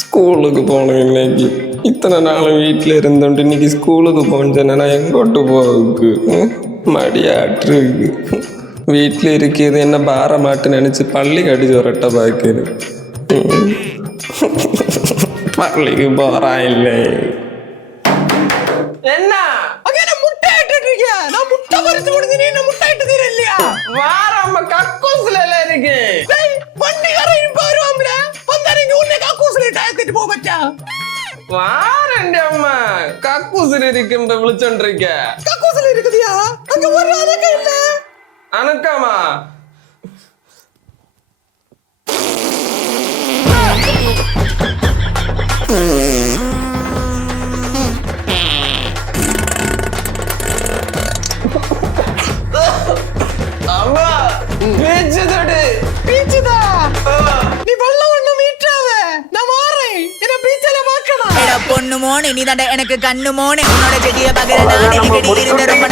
ஸ்கூலுக்கு போகணும் இன்னைக்கு. இத்தனை நாளும் வீட்டில் இருந்தோண்டு இன்னைக்கு ஸ்கூலுக்கு போனேன். நான் எங்கோட்டு போகுக்கு மடியாட்டுருக்கு. வீட்டில் இருக்கிறது என்ன பாரமாட்டு நினச்சி பள்ளி கடிச்சு வரட்ட பார்க்குது. பள்ளிக்கு போறா இல்லை என்ன முட்டை இட்டுருக்கியா? நான் முட்டை பறிச்சு முடிஞ்சு நீ முட்டை இட்டு தீர இல்லையா? வார அம்மா கக்கூசுல எல்லாம் இருக்கு. பண்டிகாரம் வருவாம்ல வந்தாரு உன்னை கக்கூசுல டயத்திட்டு போ பச்சா. வாரண்டி அம்மா கக்கூசுல இருக்குன்ற விழிச்சோன்றிருக்க. கக்கூசுல இருக்குதியா? அங்க ஒரு அணக்கம் இல்ல. அணக்கமா? பொண்ணு மோனே நீ தாண்ட எனக்கு கண்ணு மோனே உன்னோட செடியை பகிர நான் இருந்த ரொம்ப